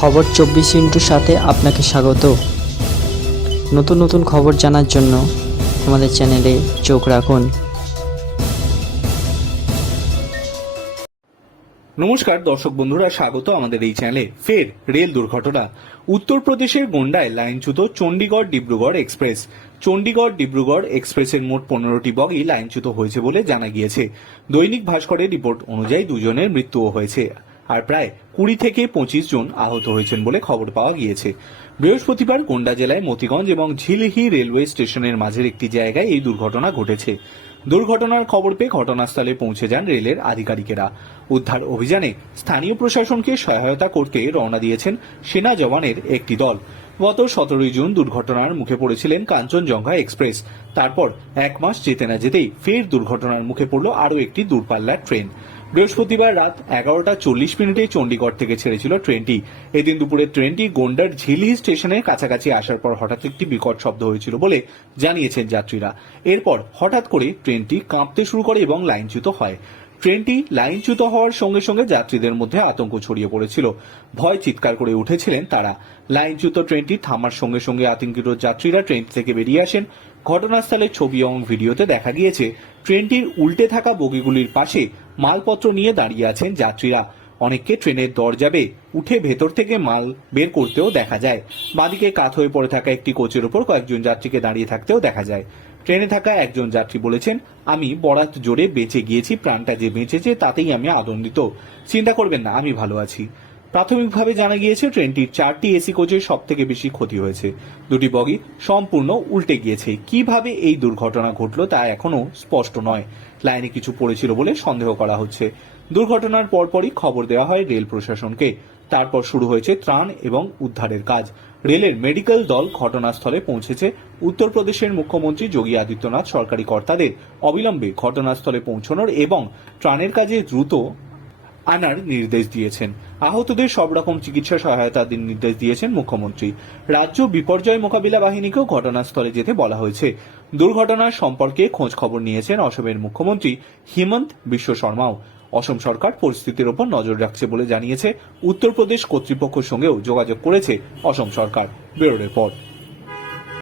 খবর চব্বিশ ইন্টুর সাথে আপনাকে স্বাগত। নতুন নতুন খবর জানার জন্য আমাদের চ্যানেলে চোখ রাখুন। নমস্কার দর্শক বন্ধুরা, স্বাগত আমাদের এই চ্যানেলে। ফের রেল দুর্ঘটনা। উত্তরপ্রদেশের গোন্ডায় লাইনচ্যুত চণ্ডীগড় ডিব্রুগড় এক্সপ্রেস। চণ্ডীগড় ডিব্রুগড় এক্সপ্রেসের মোট পনেরোটি বগি লাইনচ্যুত হয়েছে বলে জানা গিয়েছে। দৈনিক ভাস্করের রিপোর্ট অনুযায়ী দুজনের মৃত্যুও হয়েছে। আর প্রায় কুড়ি থেকে পঁচিশ জন আহত হয়েছেন বলে খবর পাওয়া গিয়েছে। বৃহস্পতিবার গোন্ডা জেলায় মতিগঞ্জ এবং ঝিলহি রেলওয়ে স্টেশনের মাঝের একটি জায়গায় এই দুর্ঘটনা ঘটেছে। দুর্ঘটনার খবর পেয়ে ঘটনাস্থলে পৌঁছে যান রেলের আধিকারিকেরা। উদ্ধার অভিযানে স্থানীয় প্রশাসনকে সহায়তা করতে রওনা দিয়েছেন সেনা জওয়ানের একটি দল। গত সতেরোই জুন দুর্ঘটনার মুখে পড়েছিলেন কাঞ্চনজঙ্ঘা এক্সপ্রেস। তারপর এক মাস যেতে না যেতেই ফের দুর্ঘটনার মুখে পড়ল আরও একটি দূরপাল্লার ট্রেন। বৃহস্পতিবার রাত এগারোটা চল্লিশ মিনিটে চণ্ডীগড় থেকে ছেড়েছিল ট্রেনটি। এদিন দুপুরে ট্রেনটি গোন্ডার ঝিলি স্টেশনের কাছাকাছি আসার পর হঠাৎ একটি বিকট শব্দ হয়েছিল বলে জানিয়েছেন যাত্রীরা। এরপর হঠাৎ করে ট্রেনটি কাঁপতে শুরু করে এবং লাইনচ্যুত হয়। ট্রেনটি লাইনচ্যুত হওয়ার সঙ্গে সঙ্গে যাত্রীদের মধ্যে আতঙ্ক ছড়িয়ে পড়েছিল। ভয় চিৎকার করে উঠেছিলেন তারা। লাইনচ্যুত ট্রেনটি থামার সঙ্গে সঙ্গে আতঙ্কিত যাত্রীরা ট্রেন থেকে বেরিয়ে আসেন। ঘটনাস্থলের ছবি এবং ভিডিওতে দেখা গিয়েছে, ট্রেনটির উল্টে থাকা বগিগুলির পাশে মালপত্র নিয়ে দাঁড়িয়ে আছেন যাত্রীরা। অনেককে ট্রেনের দরজা দরজাবে উঠে ভেতর থেকে মাল বের করতেও দেখা যায়। বাদিকে কাত হয়ে পড়ে থাকা একটি কোচের উপর কয়েকজন যাত্রীকে দাঁড়িয়ে থাকতেও দেখা যায়। ট্রেনে থাকা একজন যাত্রী বলেছেন, আমি বরাত জোরে বেঁচে গিয়েছি, প্রাণটা যে বেঁচেছে তাতেই আমি আনন্দিত। চিন্তা করবেন না, আমি ভালো আছি। প্রাথমিকভাবে জানা গিয়েছে, ট্রেনটির চারটি এসি কোচের সব থেকে বেশি ক্ষতি হয়েছে। দুটি বগি সম্পূর্ণ উল্টে গিয়েছে। কীভাবে এই দুর্ঘটনা ঘটলো তা এখনও স্পষ্ট নয়। লাইনে কিছু পড়েছিল বলে সন্দেহ করা হচ্ছে। দুর্ঘটনার পরপরই খবর দেওয়া হয় রেল প্রশাসনকে। তারপর শুরু হয়েছে ত্রাণ এবং উদ্ধারের কাজ। রেলের মেডিকেল দল ঘটনাস্থলে পৌঁছেছে। উত্তরপ্রদেশের মুখ্যমন্ত্রী যোগী আদিত্যনাথ সরকারি কর্তাদের অবিলম্বে ঘটনাস্থলে পৌঁছানোর এবং ত্রাণের কাজে দ্রুত আনার নির্দেশ দিয়েছেন। আহতদের সব রকম চিকিৎসা সহায়তা নির্দেশ দিয়েছেন মুখ্যমন্ত্রী। রাজ্য বিপর্যয় মোকাবিলা বাহিনীকেও ঘটনাস্থলে যেতে বলা হয়েছে। দুর্ঘটনার সম্পর্কে খোঁজ খবর নিয়েছেন অসমের মুখ্যমন্ত্রী হিমন্ত বিশ্ব শর্মাও। অসম সরকার পরিস্থিতির ওপর নজর রাখছে বলে জানিয়েছে। উত্তরপ্রদেশ কর্তৃপক্ষের সঙ্গেও যোগাযোগ করেছে অসম সরকার। Bureau report.